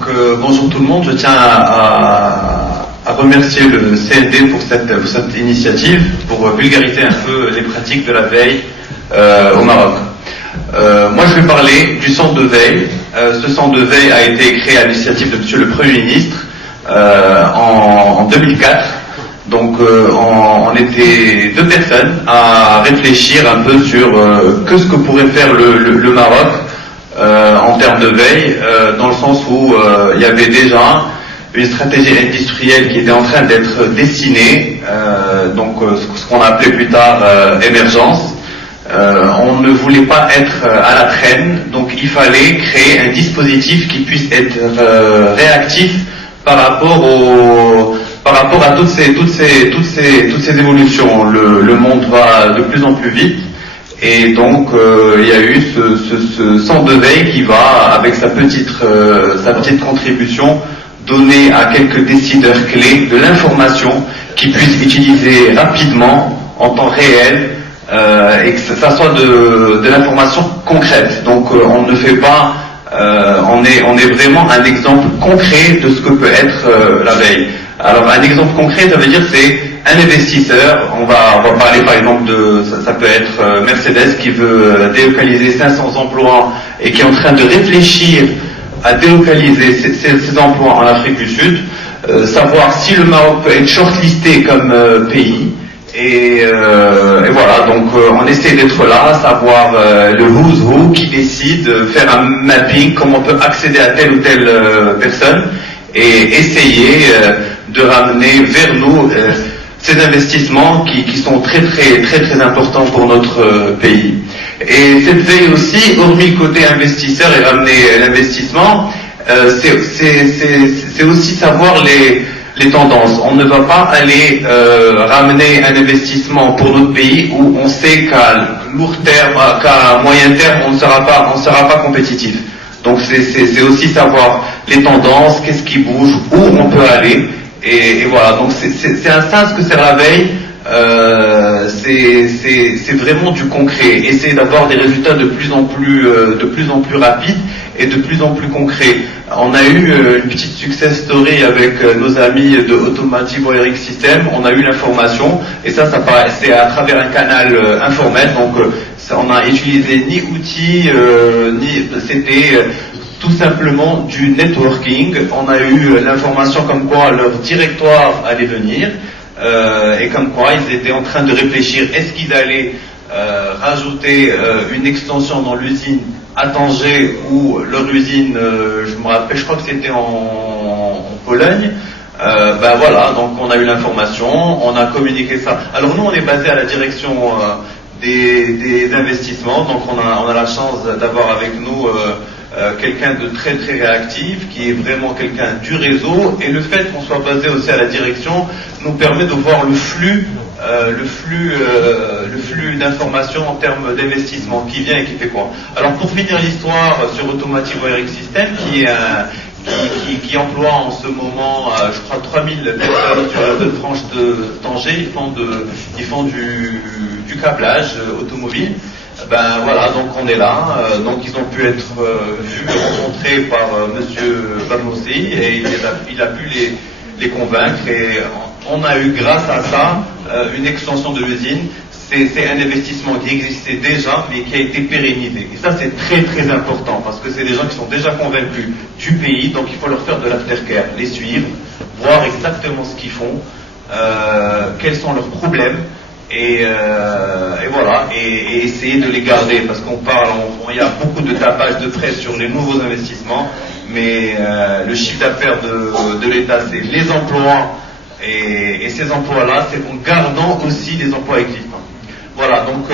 Bonjour tout le monde, je tiens à remercier le CND pour cette initiative, pour vulgariser un peu les pratiques de la veille au Maroc. Moi je vais parler du centre de veille. Ce centre de veille a été créé à l'initiative de Monsieur le Premier ministre en 2004. Donc on était deux personnes à réfléchir un peu sur ce que pourrait faire le Maroc en termes de veille, dans le sens où il y avait déjà une stratégie industrielle qui était en train d'être dessinée, ce qu'on a appelé plus tard émergence. On ne voulait pas être à la traîne, donc il fallait créer un dispositif qui puisse être réactif par rapport à toutes ces évolutions. Le monde va de plus en plus vite. Et donc il y a eu ce centre de veille qui va, avec sa petite contribution, donner à quelques décideurs clés de l'information qu'ils puissent utiliser rapidement, en temps réel, et que ça soit de l'information concrète. Donc on ne fait pas, on est vraiment un exemple concret de ce que peut être la veille. Alors un exemple concret, ça veut dire c'est un investisseur, on va parler par exemple ça peut être Mercedes qui veut délocaliser 500 emplois et qui est en train de réfléchir à délocaliser ces emplois en Afrique du Sud, savoir si le Maroc peut être shortlisté comme pays, et voilà, donc on essaie d'être là, savoir le who's who qui décide, faire un mapping, comment on peut accéder à telle ou telle personne, et essayer de ramener vers nous ces investissements qui sont très importants pour notre pays. Et cette veille aussi, hormis le côté investisseur et ramener l'investissement, c'est aussi savoir les tendances. On ne va pas aller ramener un investissement pour notre pays où on sait qu'à lourd terme, qu'à moyen terme, on ne sera pas compétitif. Donc c'est aussi savoir les tendances, qu'est-ce qui bouge, où on peut aller. Et voilà, donc c'est un sens que sert la veille, c'est vraiment du concret, essayer d'avoir des résultats de plus en plus rapides et de plus en plus concrets. On a eu une petite success story avec nos amis de Automotive Wiring System, on a eu l'information, et ça c'est à travers un canal informel, donc on n'a utilisé ni outils, c'était tout simplement du networking. On a eu l'information comme quoi leur directoire allait venir, et comme quoi ils étaient en train de réfléchir, est-ce qu'ils allaient rajouter une extension dans l'usine à Tanger, ou leur usine, je me rappelle, je crois que c'était en Pologne. Voilà, donc on a eu l'information, on a communiqué ça. Alors nous on est basé à la direction des investissements, donc on a la chance d'avoir avec nous quelqu'un de très réactif, qui est vraiment quelqu'un du réseau, et le fait qu'on soit basé aussi à la direction nous permet de voir le flux d'informations en termes d'investissement, qui vient et qui fait quoi. Alors pour finir l'histoire sur Automotive Wiring System, qui emploie en ce moment, je crois, 3000 personnes sur la zone franche de Tanger, ils font du câblage automobile. Voilà, donc on est là, donc ils ont pu être vus, rencontrés par monsieur Bamossi, et il a pu les convaincre, et on a eu grâce à ça une extension de l'usine. C'est un investissement qui existait déjà mais qui a été pérennisé, et ça c'est très important, parce que c'est des gens qui sont déjà convaincus du pays, donc il faut leur faire de l'aftercare, les suivre, voir exactement ce qu'ils font, quels sont leurs problèmes, et voilà, et essayer de les garder, parce il y a beaucoup de tapage de presse sur les nouveaux investissements, mais le chiffre d'affaires de l'État, c'est les emplois, et ces emplois-là, c'est en gardant aussi les emplois existants. Voilà, donc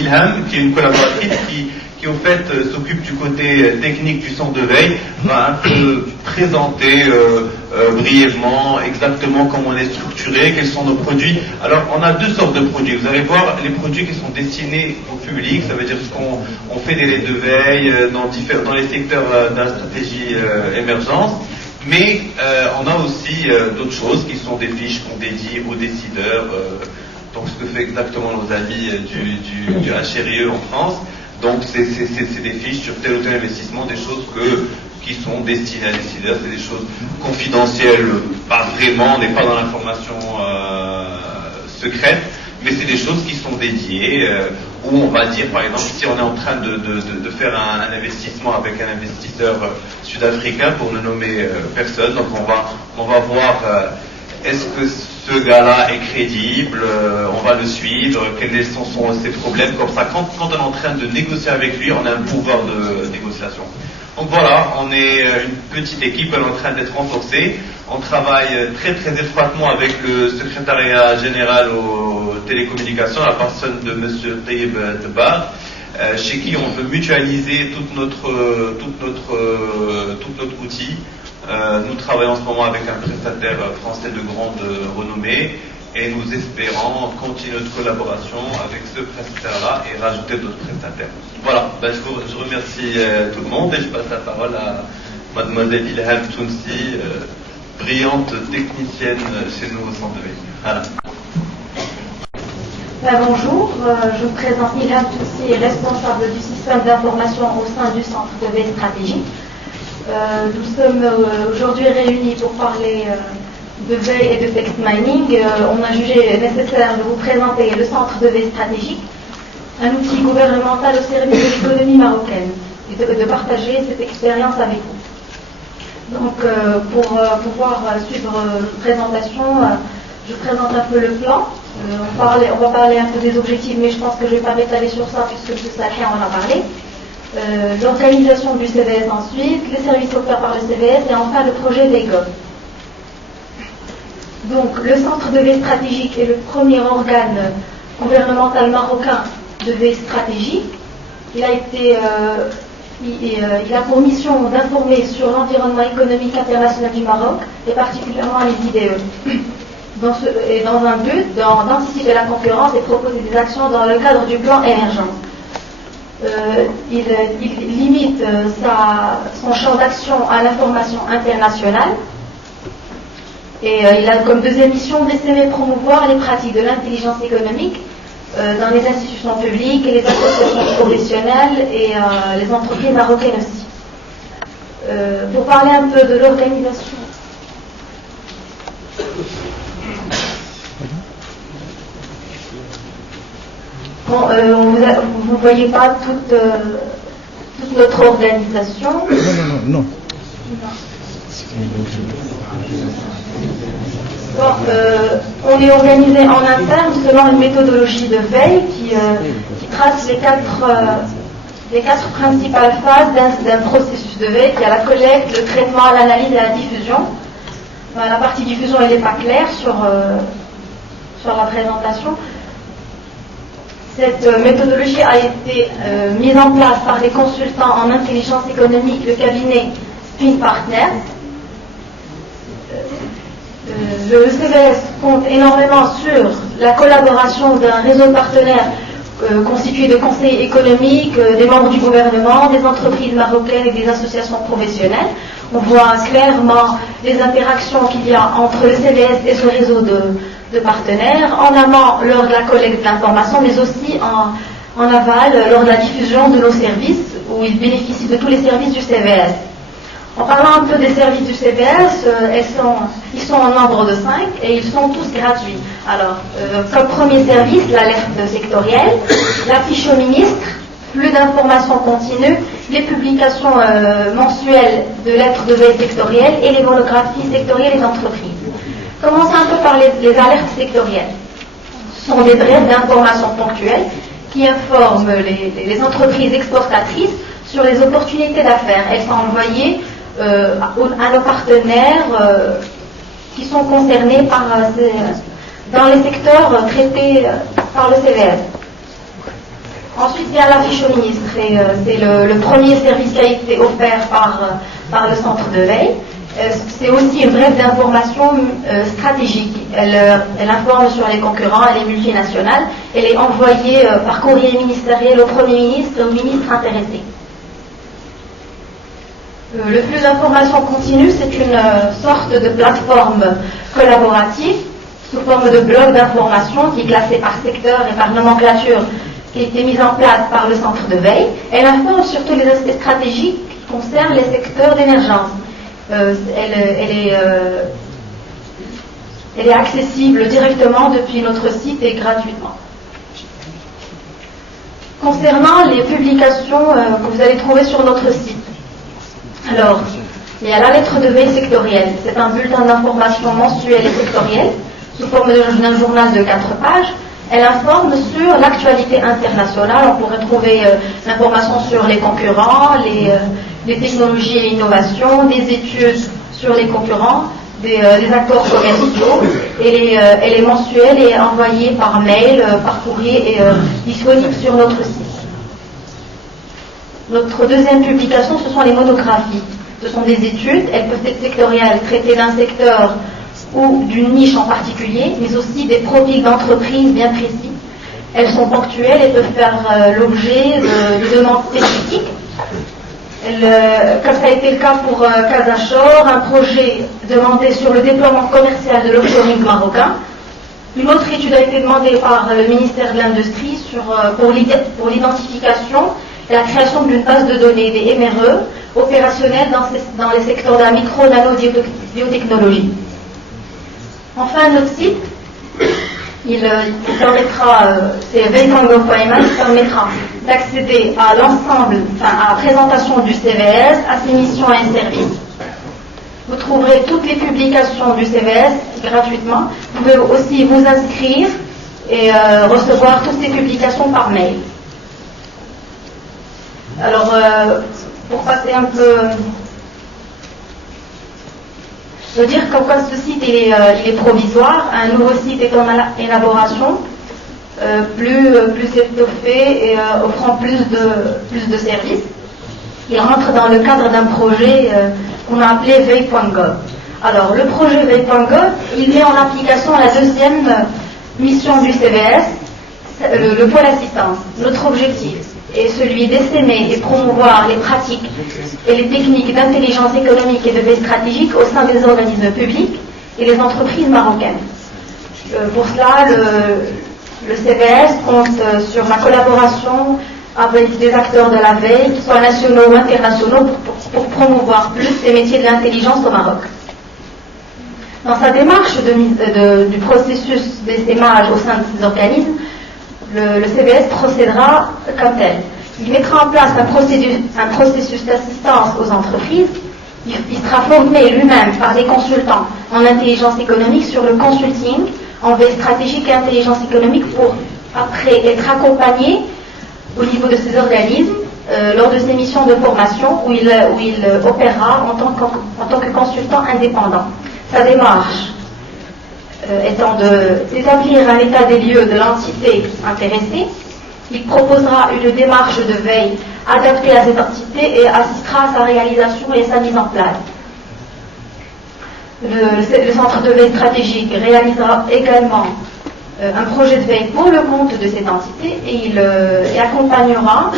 Ilham, qui est une collaboratrice qui au fait s'occupe du côté technique du centre de veille, va un peu présenter brièvement exactement comment on est structuré, quels sont nos produits. Alors on a deux sortes de produits. Vous allez voir les produits qui sont destinés au public, ça veut dire qu'on fait des lettres de veille dans les secteurs de la stratégie émergence. Mais on a aussi d'autres choses qui sont des fiches qu'on dédie aux décideurs, donc ce que fait exactement nos amis du HRIE en France. Donc c'est des fiches sur tel ou tel investissement, des choses qui sont destinées à des décideurs. C'est des choses confidentielles, pas vraiment, on n'est pas dans l'information secrète, mais c'est des choses qui sont dédiées, où on va dire, par exemple, si on est en train de faire un investissement avec un investisseur sud-africain, pour ne nommer personne, donc on va voir est-ce que ce gars-là est crédible, on va le suivre, quels sont ses problèmes, comme ça, quand on est en train de négocier avec lui, on a un pouvoir de négociation. Donc voilà, on est une petite équipe, elle est en train d'être renforcée. On travaille très très étroitement avec le secrétariat général aux télécommunications, la personne de M. Taïeb Tebar, chez qui on veut mutualiser tout notre outil. Nous travaillons en ce moment avec un prestataire français de grande renommée et nous espérons continuer notre collaboration avec ce prestataire-là et rajouter d'autres prestataires. Voilà, je remercie tout le monde et je passe la parole à mademoiselle Ilham Tounsi, brillante technicienne chez nous au Centre de Veille. Voilà. Bonjour, je me présente Ilham Tounsi, responsable du système d'information au sein du Centre de Veille stratégique. Nous sommes aujourd'hui réunis pour parler de veille et de text mining. On a jugé nécessaire de vous présenter le Centre de Veille stratégique, un outil gouvernemental au service de l'économie marocaine, et de partager cette expérience avec vous. Donc, pour pouvoir suivre la présentation, je présente un peu le plan. On va parler un peu des objectifs, mais je pense que je ne vais pas m'étaler sur ça puisque M. Sakia en a parlé. L'organisation du CVS ensuite, les services offerts par le CVS et enfin le projet d'EGOV. Donc, le Centre de veille stratégique est le premier organe gouvernemental marocain de veille stratégique. Il a pour mission d'informer sur l'environnement économique international du Maroc et particulièrement les IDE. Dans un but d'anticiper la concurrence et proposer des actions dans le cadre du plan émergence. Il limite son champ d'action à l'information internationale et il a comme deuxième mission d'essayer de promouvoir les pratiques de l'intelligence économique dans les institutions publiques et les associations professionnelles et les entreprises marocaines aussi. Pour parler un peu de l'organisation. Bon, vous ne voyez pas toute notre organisation. Non. Bon, on est organisé en interne selon une méthodologie de veille qui trace les quatre principales phases d'un processus de veille. Il y a la collecte, le traitement, l'analyse et la diffusion. La partie diffusion, elle n'est pas claire sur la présentation. Cette méthodologie a été mise en place par les consultants en intelligence économique, le cabinet Spin Partners. Le CVS compte énormément sur la collaboration d'un réseau de partenaires constitué de conseillers économiques, des membres du gouvernement, des entreprises marocaines et des associations professionnelles. On voit clairement les interactions qu'il y a entre le CVS et ce réseau de partenaires, en amont lors de la collecte d'informations, mais aussi en aval lors de la diffusion de nos services, où ils bénéficient de tous les services du CVS. En parlant un peu des services du CVS, ils sont en nombre de 5 et ils sont tous gratuits. Alors, comme premier service, l'alerte sectorielle, la fiche au ministre, flux d'informations continues, les publications mensuelles de lettres de veille sectorielles et les monographies sectorielles des entreprises. Commençons un peu par les alertes sectorielles. Ce sont des brèves d'informations ponctuelles qui informent les entreprises exportatrices sur les opportunités d'affaires. Elles sont envoyées à nos partenaires qui sont concernés dans les secteurs traités par le CVS. Ensuite, il y a la fiche au ministre. C'est le premier service qui a été offert par le centre de veille. C'est aussi une brève d'information stratégique. Elle informe sur les concurrents et les multinationales. Elle est envoyée par courrier ministériel au Premier ministre et aux ministres intéressés. Le flux d'information continue, c'est une sorte de plateforme collaborative sous forme de bloc d'information qui est classé par secteur et par nomenclature qui a été mise en place par le centre de veille. Elle informe sur tous les aspects stratégiques concerne les secteurs d'émergence. Elle est accessible directement depuis notre site et gratuitement. Concernant les publications que vous allez trouver sur notre site, alors, il y a la lettre de veille sectorielle. C'est un bulletin d'information mensuel et sectoriel, sous forme d'un journal de 4 pages. Elle informe sur l'actualité internationale. On pourrait trouver l'information sur les concurrents, les technologies et l'innovation, des études sur les concurrents, des accords commerciaux. Elle est mensuelle et envoyée par mail, par courrier et disponible sur notre site. Notre deuxième publication, ce sont les monographies. Ce sont des études, elles peuvent être sectorielles, traiter d'un secteur ou d'une niche en particulier, mais aussi des profils d'entreprise bien précis. Elles sont ponctuelles et peuvent faire l'objet de demandes spécifiques. Comme ça a été le cas pour Casashore, un projet demandé sur le déploiement commercial de l'offshoring marocain. Une autre étude a été demandée par le ministère de l'Industrie pour l'identification et la création d'une base de données des MRE opérationnelles dans les secteurs de la micro-nano-biotechnologie. Enfin, notre site, il permettra, c'est veipango.ma, il permettra d'accéder à l'ensemble, à la présentation du CVS, à ses missions et services. Vous trouverez toutes les publications du CVS gratuitement. Vous pouvez aussi vous inscrire et recevoir toutes ces publications par mail. Alors, pour passer un peu, je veux dire qu'en quoi ce site il est provisoire, un nouveau site est en élaboration, plus étoffé et offrant plus de services. Il rentre dans le cadre d'un projet qu'on a appelé veille.gov. Alors, le projet veille.gov, il met en application la deuxième mission du CVS, le pôle assistance. Notre objectif est celui d'essaimer et promouvoir les pratiques et les techniques d'intelligence économique et de veille stratégique au sein des organismes publics et des entreprises marocaines. Pour cela, le CVS compte sur la collaboration avec des acteurs de la veille, qu'ils soient nationaux ou internationaux, pour promouvoir plus les métiers de l'intelligence au Maroc. Dans sa démarche du processus d'essaimage au sein de ces organismes, le CVS procédera comme tel. Il mettra en place un processus d'assistance aux entreprises. Il sera formé lui-même par des consultants en intelligence économique sur le consulting, en veille stratégique et intelligence économique, pour après être accompagné au niveau de ces organismes lors de ces missions de formation où il opérera en tant que consultant indépendant. Sa démarche étant d'établir un état des lieux de l'entité intéressée, il proposera une démarche de veille adaptée à cette entité et assistera à sa réalisation et à sa mise en place. Le centre de veille stratégique réalisera également un projet de veille pour le compte de cette entité et il accompagnera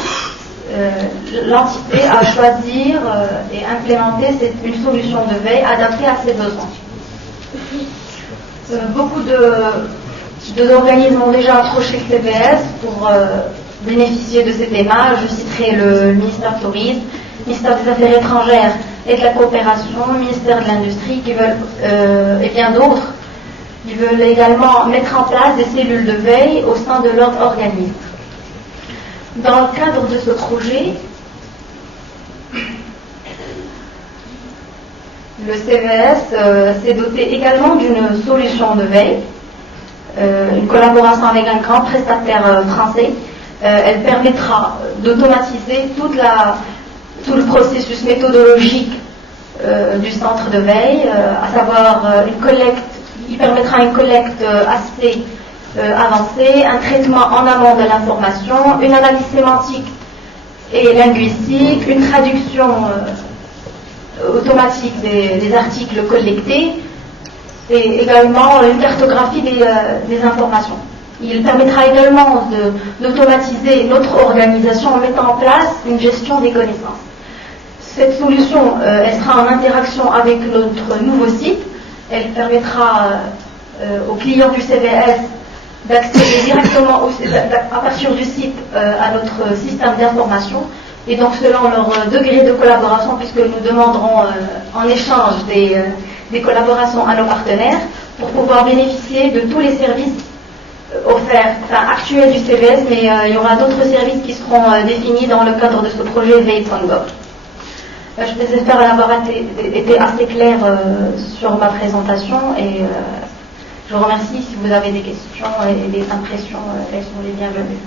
l'entité à choisir et implémenter une solution de veille adaptée à ses besoins. Beaucoup d'organismes ont déjà approché le CVS pour bénéficier de ces démarches. Je citerai le ministère du Tourisme, le ministère des Affaires étrangères et de la coopération, le ministère de l'Industrie et bien d'autres. Ils veulent également mettre en place des cellules de veille au sein de leur organisme. Dans le cadre de ce projet, le CVS s'est doté également d'une solution de veille, une collaboration avec un grand prestataire français. Elle permettra d'automatiser tout le processus méthodologique du centre de veille, à savoir il permettra une collecte assez avancée, un traitement en amont de l'information, une analyse sémantique et linguistique, une traduction automatique des articles collectés et également une cartographie des informations. Il permettra également d'automatiser notre organisation en mettant en place une gestion des connaissances. Cette solution, elle sera en interaction avec notre nouveau site. Elle permettra aux clients du CVS d'accéder directement à partir du site à notre système d'information et donc selon leur degré de collaboration, puisque nous demanderons en échange des collaborations à nos partenaires pour pouvoir bénéficier de tous les services offerts, actuels du CVS, mais il y aura d'autres services qui seront définis dans le cadre de ce projet Veille.gov. J'espère avoir été assez clair sur ma présentation et je vous remercie. Si vous avez des questions et des impressions, elles sont les bienvenues.